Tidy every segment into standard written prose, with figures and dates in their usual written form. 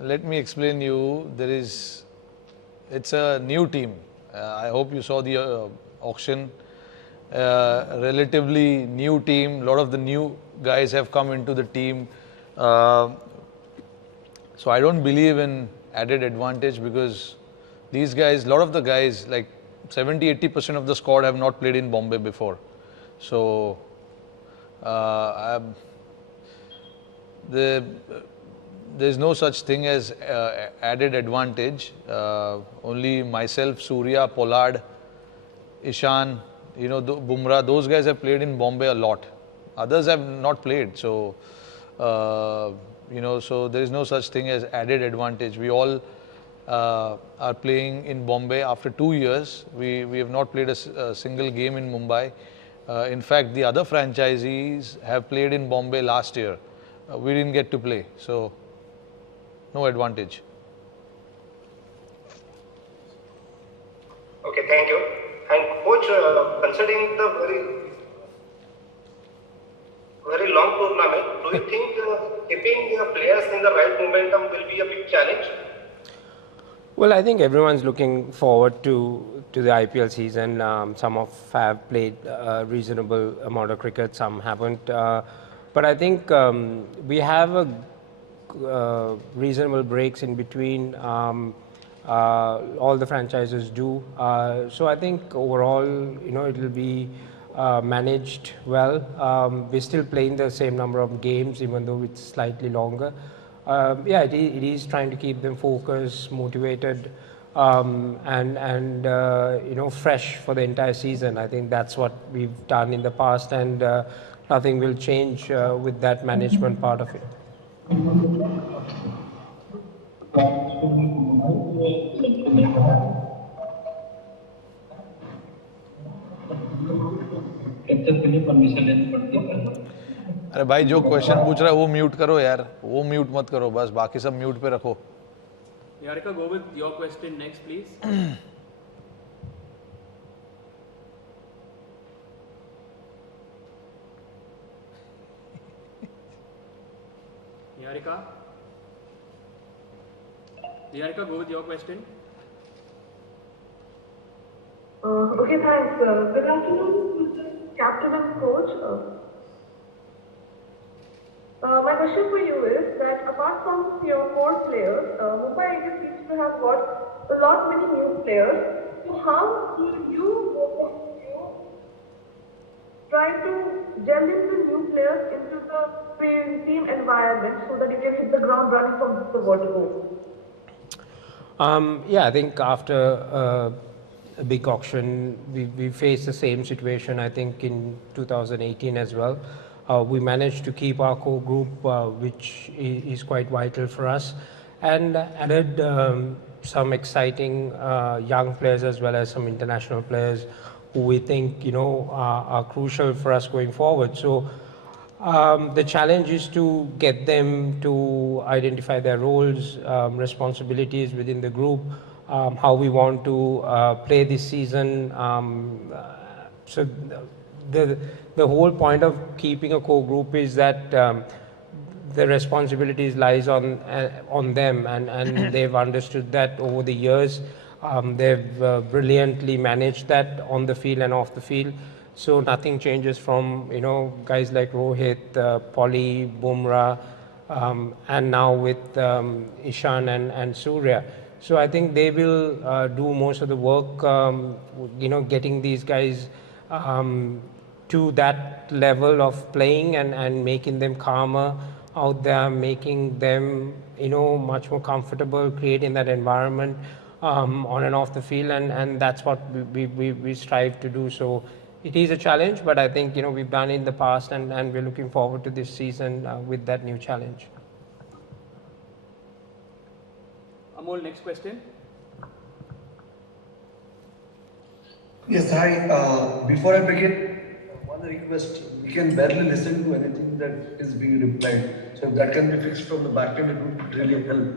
let me explain you. It's a new team. I hope you saw the auction. Relatively new team. A lot of the new guys have come into the team. So I don't believe in added advantage because these guys, a lot of the guys, like 70-80% of the squad have not played in Bombay before. So there's no such thing as added advantage. Only myself, Surya, Pollard, Ishan, Bumrah, those guys have played in Bombay a lot. Others have not played. So, so there is no such thing as added advantage. We all are playing in Bombay after 2 years. We have not played a single game in Mumbai. In fact, the other franchisees have played in Bombay last year. We didn't get to play. So, no advantage. Okay, thank you. And coach, considering the very long tournament, do you think keeping players in the right momentum will be a big challenge? Well, I think everyone's looking forward to the IPL season. Some have played a reasonable amount of cricket, some haven't. But I think we have reasonable breaks in between. All the franchises do. So I think overall, it will be managed well. We're still playing the same number of games, even though it's slightly longer. It is trying to keep them focused, motivated, and fresh for the entire season. I think that's what we've done in the past, and nothing will change with that management part of it. अरे भाई जो question पूछ रहा है वो mute करो यार, वो म्यूट मत करो, बस बाकी सब म्यूट पे रखो. Yarika, go with your question next, please. Yarika? Yarika, go with your question. Okay, thanks. Good afternoon, Captain and Coach. My question for you is that apart from your core players, Mumbai Indians seems to have got a lot many new players. So how do you try to gel in the new players into the team environment so that you can hit the ground running from the vertical? I think after a big auction, we faced the same situation, I think, in 2018 as well. We managed to keep our core group, which is quite vital for us, and added some exciting young players as well as some international players who we think are crucial for us going forward. So the challenge is to get them to identify their roles, responsibilities within the group, how we want to play this season. So the whole point of keeping a core group is that the responsibilities lies on them, and they've understood that over the years. They've brilliantly managed that on the field and off the field. So nothing changes from guys like Rohit, Polly, Bumrah, and now with Ishan and Surya. So I think they will do most of the work, getting these guys to that level of playing and making them calmer out there, making them much more comfortable, creating that environment on and off the field, and that's what we strive to do. So it is a challenge, but I think we've done it in the past, and we're looking forward to this season with that new challenge. Amol, next question. Yes, hi. Before I begin, one request. We can barely listen to anything that is being replied. So if that can be fixed from the back end, it would really help.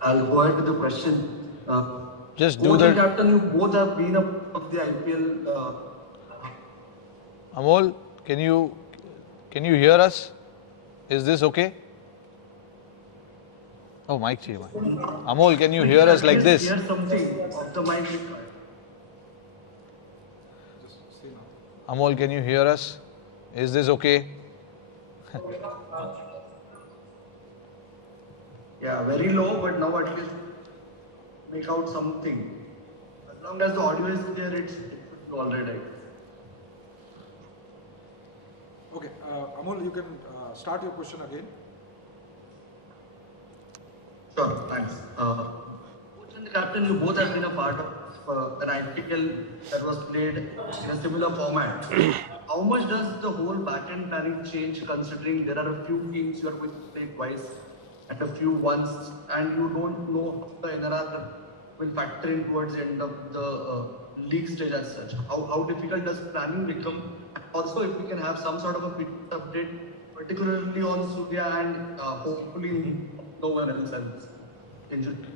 I'll go ahead with the question. Just do Coach the... and Captain, you both have been of the IPL. Amol, can you hear us? Is this okay? Oh, mic चाहिए भाई. Amol, can you hear us like Just this? hear something of the mic. Amol, can you hear us? Is this okay? Yeah, very low, but now at least make out something. As long as the audio is clear, it should be all right. Okay, Amol, you can start your question again. Sure, thanks. Coach and the captain, you both have been a part of an IPL that was played in a similar format. How much does the whole back-end planning change, considering there are a few teams you are going to play twice and a few once, and you don't know how the NRR will factor in towards the end of the league stage as such? How difficult does planning become? Also, if we can have some sort of a update, particularly on Surya and hopefully no one else has injured.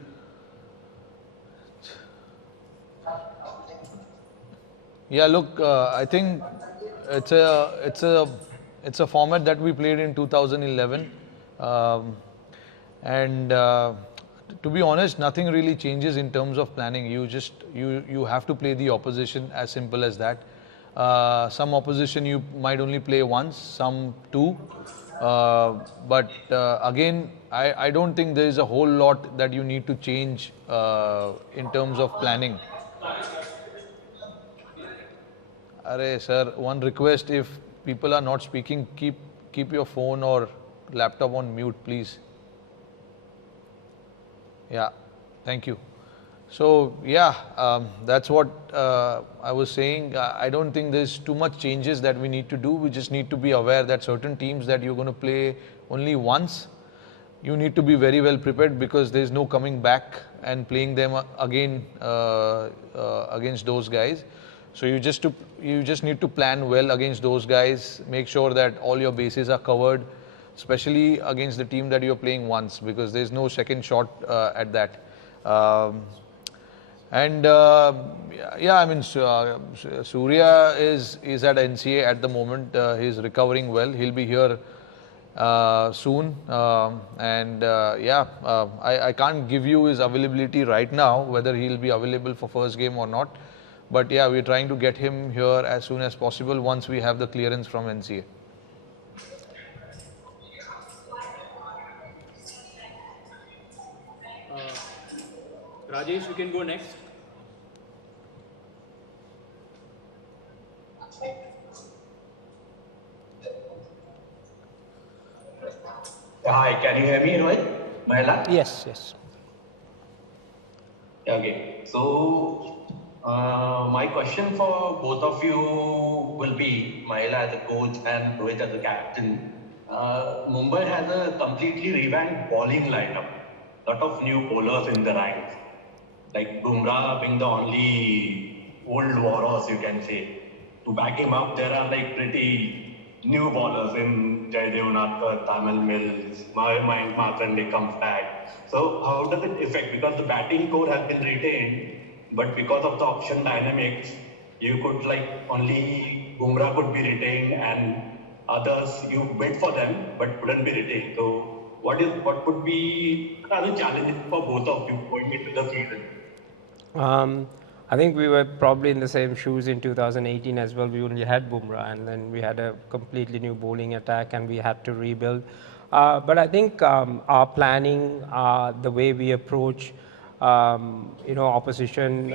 Yeah, look, I think it's a format that we played in 2011, and to be honest, nothing really changes in terms of planning. You have to play the opposition, as simple as that. Some opposition you might only play once, some two, but again, I don't think there is a whole lot that you need to change in terms of planning. Arey, sir, one request: if people are not speaking, keep your phone or laptop on mute, please. Yeah, thank you. So yeah, that's what I was saying. I don't think there's too much changes that we need to do. We just need to be aware that certain teams that you're going to play only once, you need to be very well prepared, because there's no coming back and playing them again against those guys. So you just need to plan well against those guys. Make sure that all your bases are covered, especially against the team that you're playing once, because there's no second shot at that. Yeah, I mean, Surya is at NCA at the moment. He's recovering well. He'll be here soon. I can't give you his availability right now, whether he'll be available for first game or not. But yeah, we're trying to get him here as soon as possible once we have the clearance from NCA. Rajesh, you can go next. Hi, can you hear me, Rohit? Mahela? Yes, yes. Okay, so my question for both of you will be Mahela as a coach and Rohit as a captain. Mumbai has a completely revamped bowling lineup. Lot of new bowlers in the ranks, like Bumrah being the only old warhorse, you can say. To back him up, there are like pretty new bowlers in Jaydev Unadkar, Tamil Mills, Mayank Markande comes back. So how does it affect? Because the batting core has been retained, but because of the option dynamics, you could like only Bumrah could be retained and others you wait for them but couldn't be retained. So what could be the challenges for both of you going into the season? I think we were probably in the same shoes in 2018 as well. We only had Bumrah, and then we had a completely new bowling attack, and we had to rebuild. But I think our planning, the way we approach, opposition.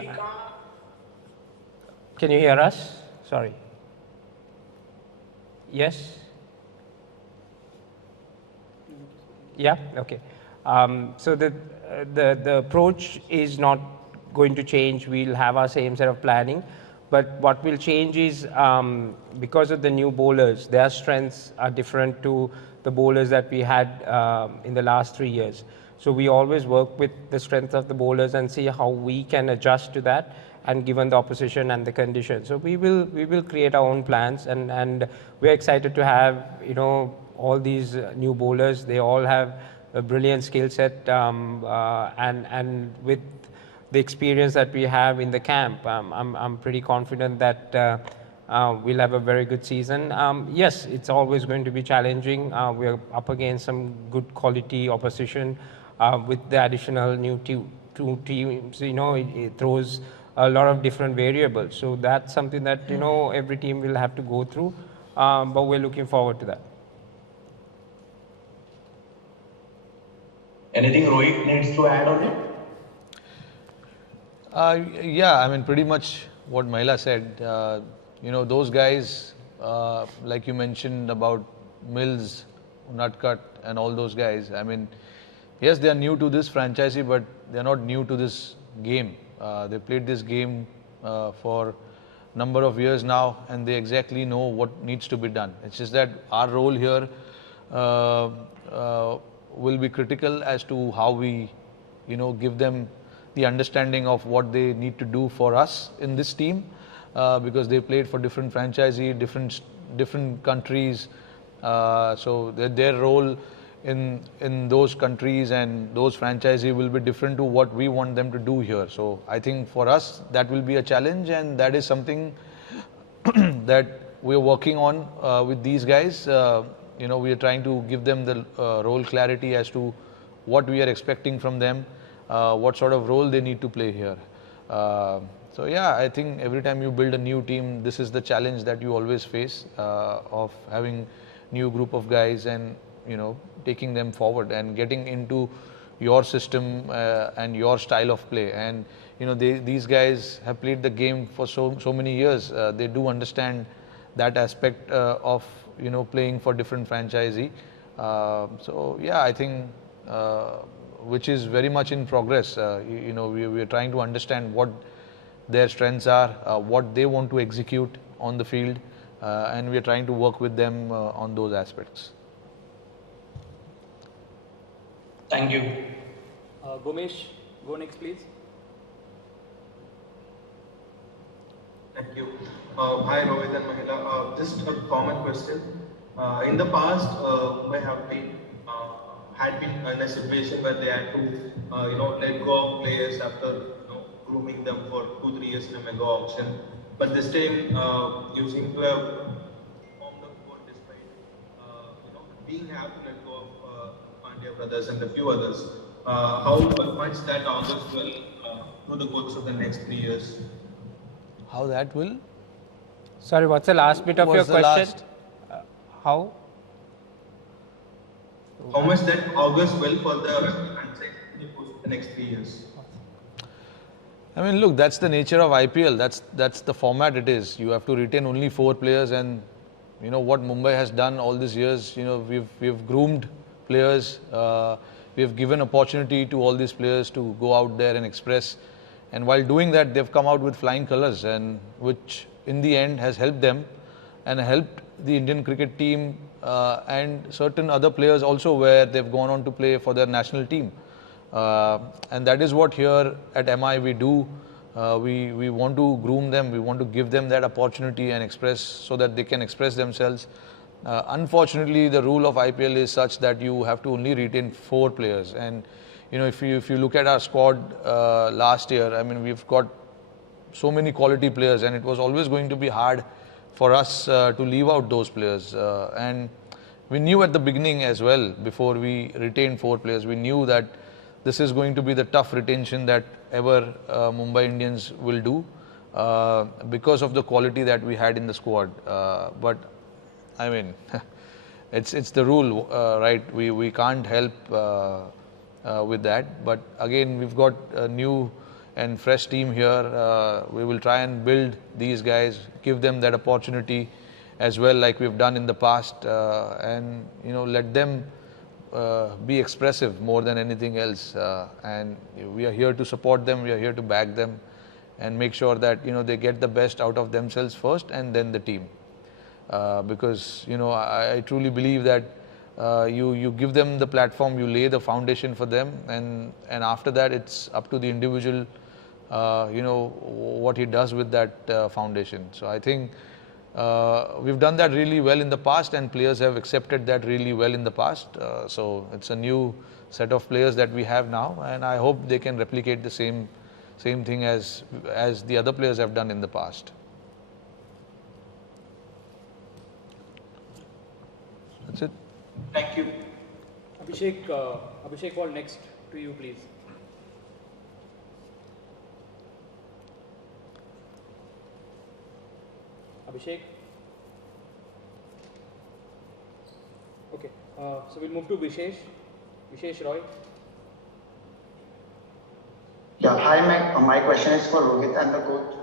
Can you hear us? Sorry. Yes. Yeah. Okay. So the approach is not going to change. We'll have our same set of planning, but what will change is because of the new bowlers, their strengths are different to the bowlers that we had in the last 3 years. So we always work with the strength of the bowlers and see how we can adjust to that, and given the opposition and the conditions. So we will create our own plans, and we're excited to have all these new bowlers. They all have a brilliant skill set, and with the experience that we have in the camp, I'm pretty confident that we'll have a very good season. Yes, it's always going to be challenging. We're up against some good quality opposition, with the additional two teams, it throws a lot of different variables. So that's something that, every team will have to go through, but we're looking forward to that. Anything Rohit needs to add on it? Yeah, I mean, pretty much what Mahela said. Those guys, like you mentioned about Mills, Nutcut, and all those guys. I mean, yes, they are new to this franchisee, but they are not new to this game. They played this game for number of years now, and they exactly know what needs to be done. It's just that our role here will be critical as to how we, give them the understanding of what they need to do for us in this team, because they played for different franchisee, different countries. So their role in those countries and those franchisee will be different to what we want them to do here. So I think for us that will be a challenge, and that is something that we're working on with these guys. We are trying to give them the role clarity as to what we are expecting from them, what sort of role they need to play here. So yeah, I think every time you build a new team, this is the challenge that you always face, of having new group of guys and taking them forward and getting into your system and your style of play. And these guys have played the game for so many years. They do understand that aspect of playing for different franchisee. So yeah, I think which is very much in progress. We are trying to understand what their strengths are, what they want to execute on the field, and we are trying to work with them on those aspects. Thank you. Gomesh, go next, please. Thank you. Hi, Rohit and Mahela. Just a common question. In the past, Mumbai had been in a situation where they had to, let go of players after, grooming them for 2-3 years in a mega auction. But this time, you seem to have formed a board despite, being have to let go of Pandya brothers and a few others. How much that augurs well through the course of the next 3 years? How that will? Sorry, what's the last bit of your question? How? How much that augurs well for the franchise in the course of the next 3 years? I mean, look, that's the nature of IPL. That's the format it is. You have to retain only 4 players, and what Mumbai has done all these years. We've groomed players. We have given opportunity to all these players to go out there and express. And while doing that, they've come out with flying colours, and which in the end has helped them and helped the Indian cricket team and certain other players also, where they've gone on to play for their national team. And that is what here at MI we do. We want to groom them. We want to give them that opportunity and express, so that they can express themselves. Unfortunately, the rule of IPL is such that you have to only retain 4 players. And if you look at our squad last year, I mean, we've got so many quality players, and it was always going to be hard for us to leave out those players. And we knew at the beginning as well, before we retained 4 players, we knew that this is going to be the tough retention that ever Mumbai Indians will do, because of the quality that we had in the squad. But I mean, it's the rule, right? We can't help with that. But again, we've got a new and fresh team here. We will try and build these guys, give them that opportunity as well, like we've done in the past, and let them be expressive more than anything else. And we are here to support them. We are here to back them and make sure that they get the best out of themselves first, and then the team. Because I truly believe that you give them the platform, you lay the foundation for them, and after that it's up to the individual, what he does with that foundation. So I think we've done that really well in the past, and players have accepted that really well in the past. So it's a new set of players that we have now, and I hope they can replicate the same thing as the other players have done in the past. That's it. Thank you. Abhishek, Abhishek, call next. to you, please. Abhishek? Okay, so we'll move to Vishesh. Vishesh Roy. Yeah, hi, my question is for Rohit and the coach.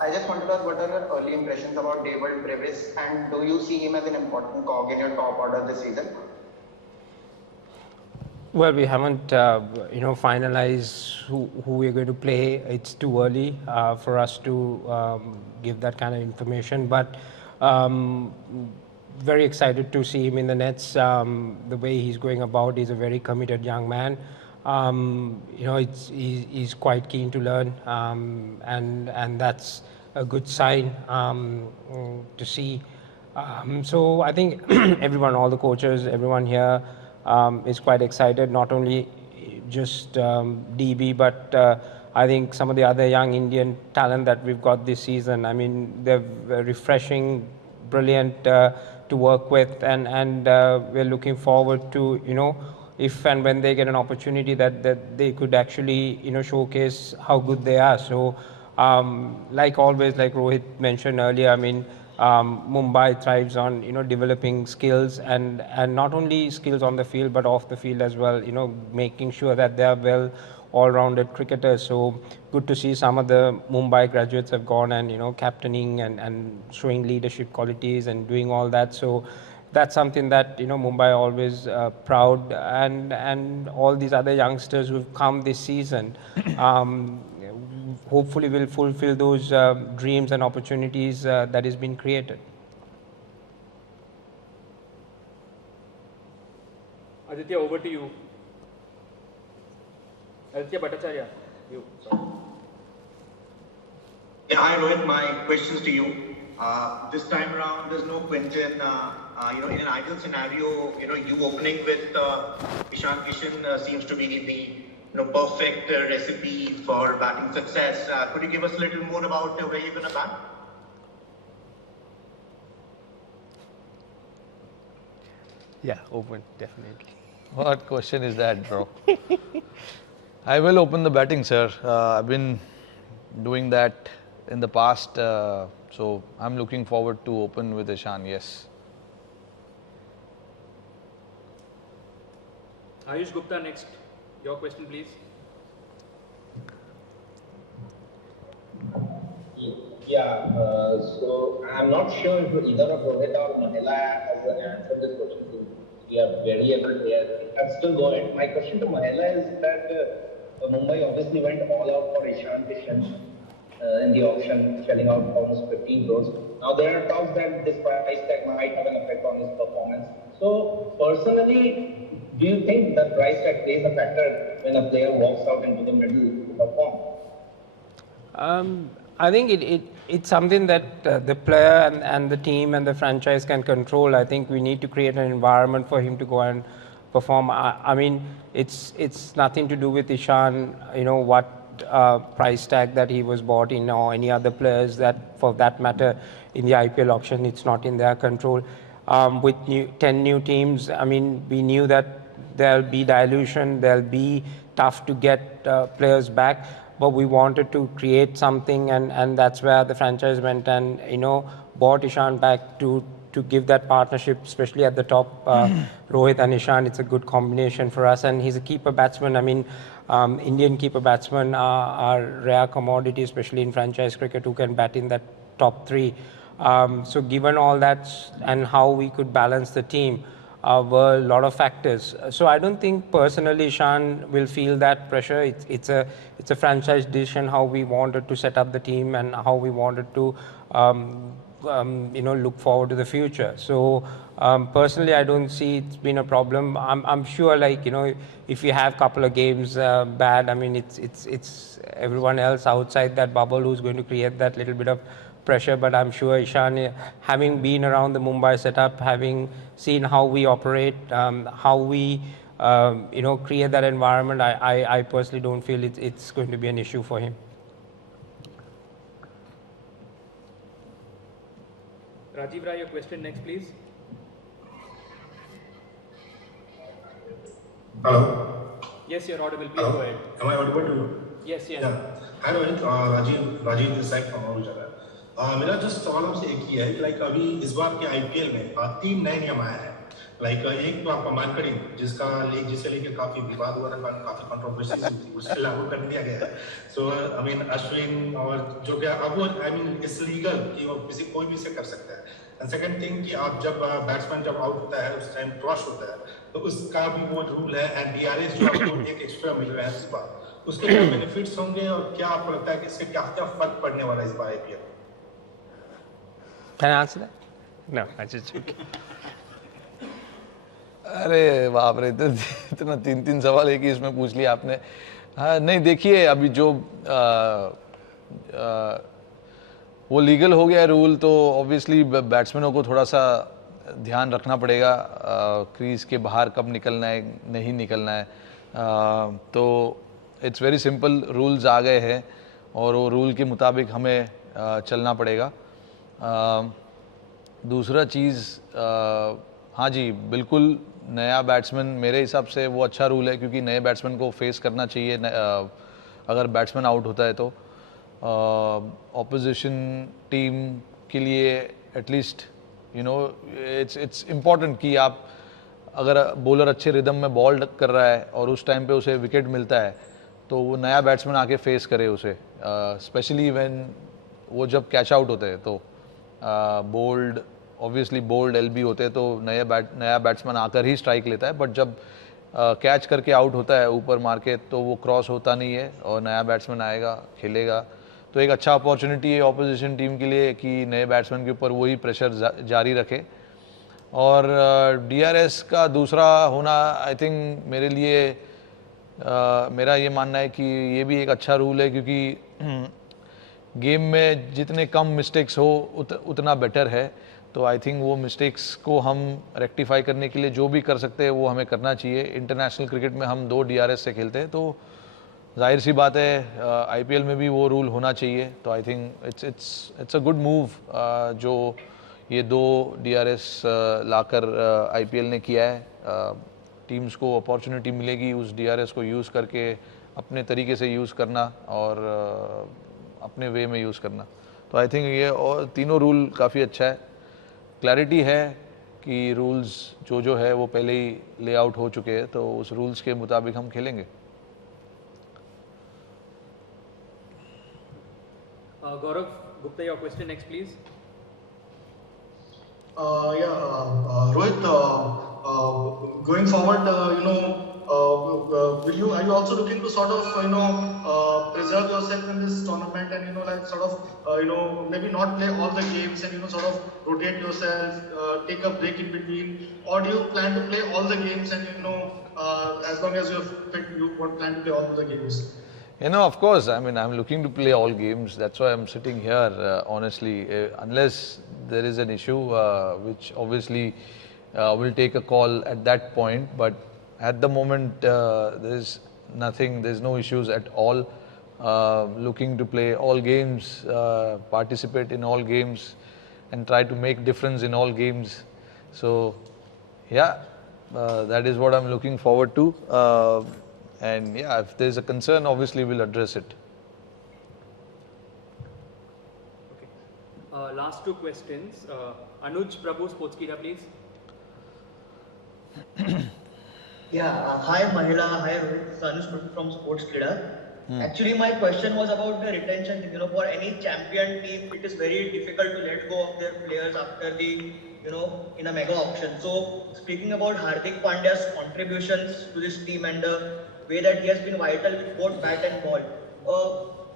I just wanted to ask what are your early impressions about David Brevis and do you see him as an important cog in your top order this season? Well, we haven't, finalized who we're going to play. It's too early for us to give that kind of information. But very excited to see him in the nets. The way he's going about, he's a very committed young man. He's quite keen to learn, and that's a good sign to see. So I think everyone, all the coaches, everyone here is quite excited. Not only just DB, but I think some of the other young Indian talent that we've got this season. I mean, they're refreshing, brilliant to work with, and we're looking forward to if and when they get an opportunity that they could actually showcase how good they are. So like always, like Rohit mentioned earlier, I mean Mumbai thrives on developing skills and not only skills on the field but off the field as well, making sure that they are well all-rounded cricketers. So good to see some of the Mumbai graduates have gone and captaining and showing leadership qualities and doing all that. So that's something that Mumbai always proud, and all these other youngsters who've come this season hopefully will fulfill those dreams and opportunities that has been created. Aditya, over to you. Aditya Bhattacharya, you. Sorry. Yeah, hi Rohit, my questions to you. This time around, there's no Quint in an ideal scenario, you opening with Ishan Kishan seems to be the perfect recipe for batting success. Could you give us a little more about where you're going to bat? Yeah, open, definitely. What question is that, bro? I will open the batting, sir. I've been doing that in the past, so I'm looking forward to open with Ishan, yes. Ayush Gupta next. Your question, please. Yeah, so I'm not sure if either of Rohit or Mahela has answered this question. We are very able here. I'll still go ahead. My question to Mahela is that Mumbai obviously went all out for Ishan Kishan in the auction, shelling out almost 15 crores. Now there are talks that this price tag might have an effect on his performance. So personally, do you think that price tag plays a factor when a player walks out into the middle to perform? I think it's something that the player and the team and the franchise can control. I think we need to create an environment for him to go and perform. I mean, it's nothing to do with Ishan, what price tag that he was bought in or any other players that, for that matter, in the IPL auction, it's not in their control. With 10 new teams, I mean, we knew that there'll be dilution, there'll be tough to get players back. But we wanted to create something, and that's where the franchise went and bought Ishan back to give that partnership, especially at the top. Rohit and Ishan, it's a good combination for us, and he's a keeper batsman. I mean, Indian keeper batsmen are rare commodity, especially in franchise cricket, who can bat in that top three. So given all that and how we could balance the team, were a lot of factors. So I don't think personally Ishan will feel that pressure. It's a franchise decision how we wanted to set up the team and how we wanted to look forward to the future. So personally, I don't see it's been a problem. I'm sure, if you have a couple of games bad, I mean it's everyone else outside that bubble who's going to create that little bit of pressure, but I'm sure Ishan, having been around the Mumbai setup, having seen how we operate, how we create that environment, I personally don't feel it's going to be an issue for him. Rajiv Rai, your question next, please. Hello? Yes, you're audible. Please Hello? go ahead. Am I audible to you? Yes, yes. Yeah. Hi Rohit, Rajiv this side from Maharashtra. मेरा just सवाल आपसे एक ही है, like अभी इस बार के IPL में 3 नए नियम आए हैं. Like एक तो आपका मानकड़ी जिसका जिसे लेके काफी विवाद हुआ था, काफी कंट्रोवर्सी हुई थी, उसे लागू कर दिया गया है. So I mean अश्विन और जो क्या अब वो I mean it's legal कि वो कोई भी इसे कर सकता है. And second thing कि आप जब बैट्समैन जब आउट होता है उस टाइम क्रॉस होता है तो उसका भी वो रूल है. एंड DRS जो आपको एक एक्स्ट्रा मिल रहा है इस बार, उसके क्या बेनिफिट्स होंगे और क्या आपको लगता है कि इससे क्या क्या फर्क पड़ने वाला है इस बार IPL? Can I answer that? No, I just joking. अरे बाप रे, इतना 3 सवाल एक ही इसमें पूछ लिया आपने. हाँ नहीं, देखिए अभी जो वो लीगल हो गया है रूल, तो ऑब्वियसली बैट्समैनों को थोड़ा सा ध्यान रखना पड़ेगा क्रीज के बाहर कब निकलना है, नहीं निकलना है. तो इट्स वेरी सिंपल, रूल्स आ गए हैं और वो रूल के मुताबिक हमें चलना पड़ेगा. दूसरा चीज़, हाँ जी बिल्कुल, नया बैट्समैन मेरे हिसाब से वो अच्छा रूल है, क्योंकि नए बैट्समैन को फेस करना चाहिए अगर बैट्समैन आउट होता है तो. ऑपोजिशन टीम के लिए at least you know it's important कि आप, अगर बॉलर अच्छे रिदम में बॉल कर रहा है और उस टाइम पे उसे विकेट मिलता है तो वो नया बैट्समैन आके फेस करे उसे, स्पेशली व्हेन वो जब कैच आउट होते हैं तो बोल्ड ऑब्वियसली बोल्ड LB होते हैं तो नया बैट्समैन आकर ही स्ट्राइक लेता है. बट जब कैच करके आउट होता है ऊपर मार के तो वो क्रॉस होता नहीं है और नया बैट्समैन आएगा खेलेगा. तो एक अच्छा अपॉर्चुनिटी है ऑपोजिशन टीम के लिए कि नए बैट्समैन के ऊपर वही प्रेशर जारी रखे. और DRS का दूसरा होना आई थिंक मेरे लिए मेरा ये मानना है कि ये भी एक अच्छा रूल है, क्योंकि गेम में जितने कम मिस्टेक्स हो उतना बेटर है. तो आई थिंक वो मिस्टेक्स को हम रेक्टिफाई करने के लिए जो भी कर सकते हैं वो हमें करना चाहिए. इंटरनेशनल क्रिकेट में हम 2 DRS से खेलते हैं, तो जाहिर सी बात है IPL में भी वो रूल होना चाहिए. तो I think it's a good move जो ये 2 DRS लाकर IPL ने किया है. टीम्स को अपॉर्चुनिटी मिलेगी उस DRS को यूज़ करके अपने तरीके से यूज़ करना और अपने वे में यूज़ करना. तो आई थिंक ये और तीनों रूल काफ़ी अच्छा है. क्लैरिटी है कि रूल्स जो है वो पहले ही ले आउट हो चुके हैं, तो उस रूल्स के मुताबिक हम खेलेंगे. Gaurav Gupta, your question next, please. Rohit, going forward, are you also looking to sort of, preserve yourself in this tournament and, like sort of, maybe not play all the games and, sort of rotate yourself, take a break in between, or do you plan to play all the games and, as long as you're fit, you won't plan to play all the games? Of course, I mean, I'm looking to play all games. That's why I'm sitting here, honestly. Unless there is an issue, which obviously will take a call at that point. But at the moment, there's nothing, there's no issues at all. Looking to play all games, participate in all games, and try to make difference in all games. So, yeah, that is what I'm looking forward to. And yeah, if there's a concern, obviously we'll address it. Okay. Last 2 questions. Anuj Prabhu, Sportskeeda, please. Hi Mahela, hi Rohit. Anuj Prabhu from Sportskeeda. Actually, my question was about the retention. For any champion team, it is very difficult to let go of their players after the, in a mega auction. So, speaking about Hardik Pandya's contributions to this team and the way that he has been vital with both bat and ball,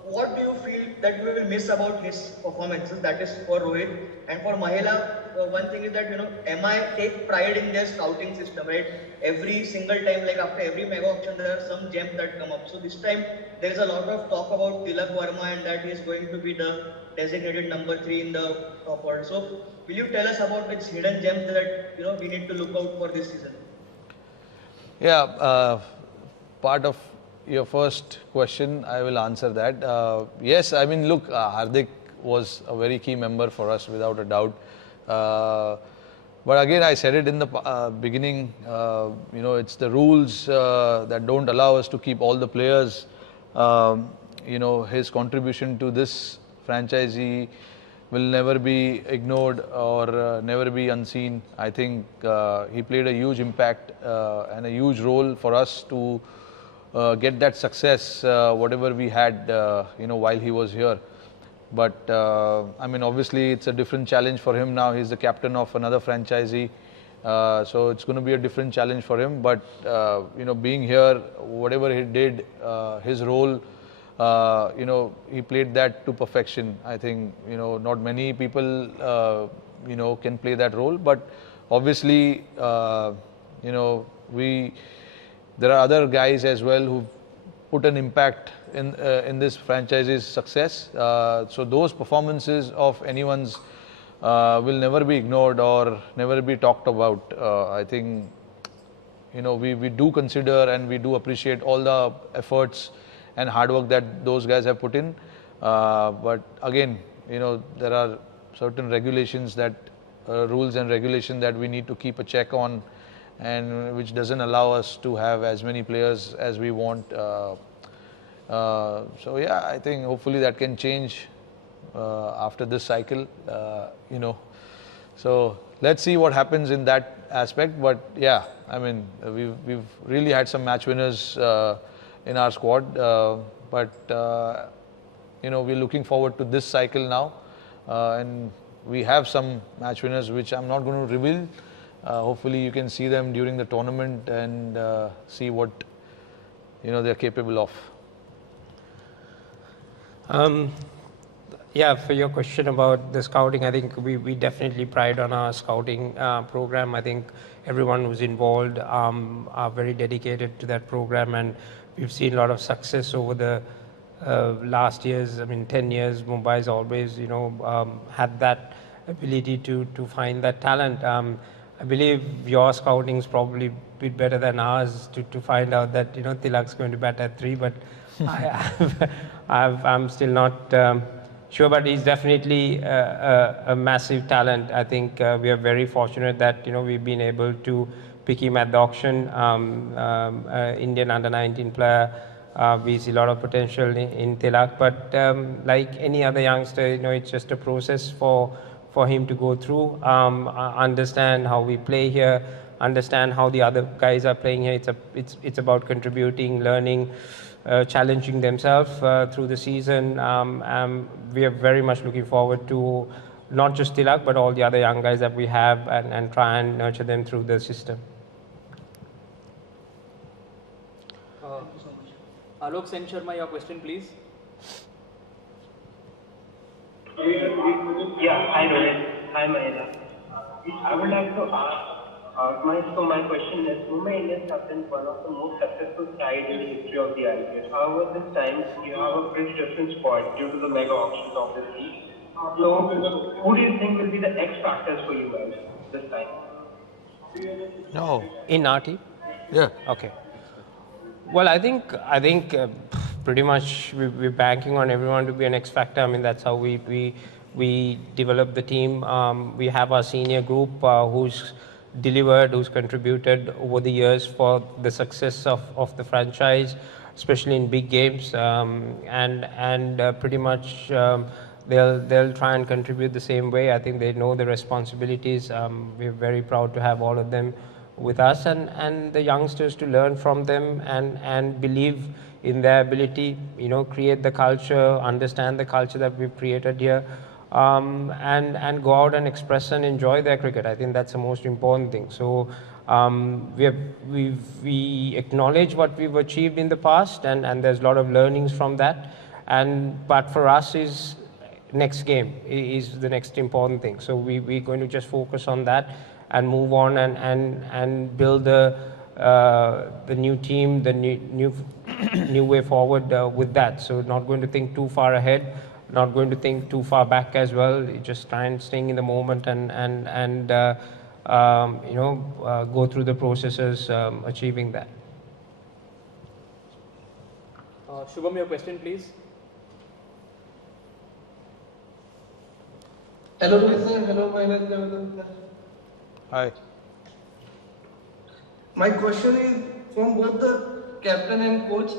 what do you feel that you will miss about his performances? That is for Rohit. And for Mahela, one thing is that, MI take pride in their scouting system, right? Every single time, like after every mega auction, there are some gems that come up. So this time, there is a lot of talk about Tilak Verma and that he is going to be the designated number 3 in the top order. So will you tell us about which hidden gems that, we need to look out for this season? Yeah, part of your first question, I will answer that. Yes, I mean, look, Hardik was a very key member for us without a doubt. But again, I said it in the beginning, it's the rules that don't allow us to keep all the players. His contribution to this franchisee will never be ignored or never be unseen. I think he played a huge impact and a huge role for us to get that success, whatever we had, while he was here. But obviously it's a different challenge for him now. He's the captain of another franchisee, so it's going to be a different challenge for him. But being here, whatever he did, his role, he played that to perfection. I think not many people can play that role. But obviously, there are other guys as well who put an impact in this franchise's success. So those performances of anyone's will never be ignored or never be talked about. I think we do consider and we do appreciate all the efforts and hard work that those guys have put in. But again, there are certain regulations that rules and regulations that we need to keep a check on, and which doesn't allow us to have as many players as we want. So yeah, I think hopefully that can change after this cycle. So let's see what happens in that aspect. But yeah, we've really had some match winners in our squad. But we're looking forward to this cycle now, and we have some match winners which I'm not going to reveal. Hopefully you can see them during the tournament and see what they're capable of. Yeah, for your question about the scouting, I think we definitely pride on our scouting program. I think everyone who's involved are very dedicated to that program, and we've seen a lot of success over the last years. 10 years, Mumbai's always, had that ability to find that talent. I believe your scouting is probably a bit better than ours to find out that, Tilak's going to bat at 3, but I'm still not sure, but he's definitely a massive talent. I think we are very fortunate that, we've been able to pick him at the auction. Indian under-19 player. We see a lot of potential in Tilak, but like any other youngster, it's just a process for him to go through, understand how we play here, understand how the other guys are playing here. It's about contributing, learning, challenging themselves through the season. We are very much looking forward to not just Tilak, but all the other young guys that we have, and try and nurture them through the system. Alok Sen Sharma, your question, please. Yeah, hi Rohit. Hi Mahela. I would like to ask, my question is, Mumbai Indians have been one of the most successful sides in the history of the IPL. However, this time you have a pretty different squad due to the mega auctions of this league. So, who do you think will be the X factors for you guys this time? No. In our team? Yeah. Okay. Well, I think pretty much we're banking on everyone to be an X factor. That's how we develop the team. We have our senior group who's delivered, who's contributed over the years for the success of the franchise, especially in big games, and pretty much they'll try and contribute the same way. I think they know the responsibilities. We're very proud to have all of them with us, and the youngsters to learn from them and believe in their ability, create the culture, understand the culture that we've created here, and go out and express and enjoy their cricket. I think that's the most important thing. So we acknowledge what we've achieved in the past, and there's a lot of learnings from that. But for us is next game is the next important thing. So we're going to just focus on that and move on and build the new team, the new way forward with that. So not going to think too far ahead, not going to think too far back as well. Just try and staying in the moment and go through the processes, achieving that. Shubham, your question, please. Hello, sir. Hello, Mahela Jayawardene, sir. Hi. My question is from both the captain and coach.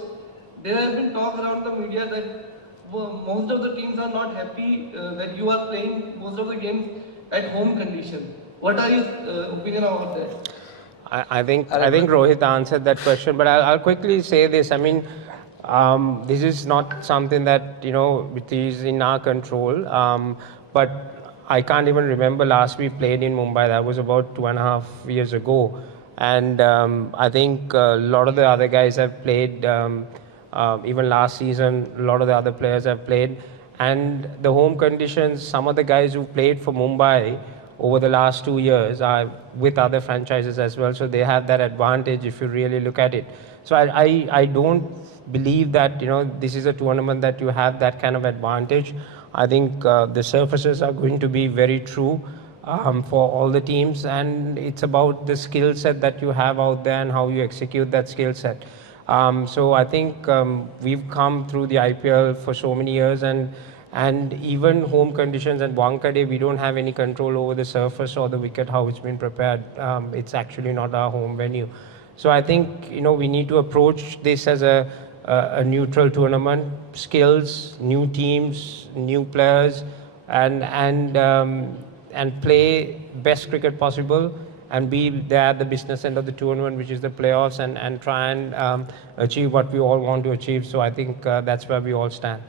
There have been talk around the media that most of the teams are not happy that you are playing most of the games at home condition. What are your opinion about that? I think Rohit answered that question, but I'll quickly say this. I mean, this is not something that it is in our control. But I can't even remember last we played in Mumbai. That was about 2.5 years ago, and I think a lot of the other guys have played. Even last season, a lot of the other players have played, and the home conditions. Some of the guys who played for Mumbai over the last 2 years are with other franchises as well, so they have that advantage if you really look at it. So I don't believe that this is a tournament that you have that kind of advantage. I think the surfaces are going to be very true for all the teams, and it's about the skill set that you have out there and how you execute that skill set. So I think we've come through the IPL for so many years, and even home conditions and Wankhede, we don't have any control over the surface or the wicket, how it's been prepared. It's actually not our home venue. So I think we need to approach this as a neutral tournament, skills, new teams, new players, and play best cricket possible, and be there at the business end of the tournament, which is the playoffs, and try and achieve what we all want to achieve. So I think that's where we all stand.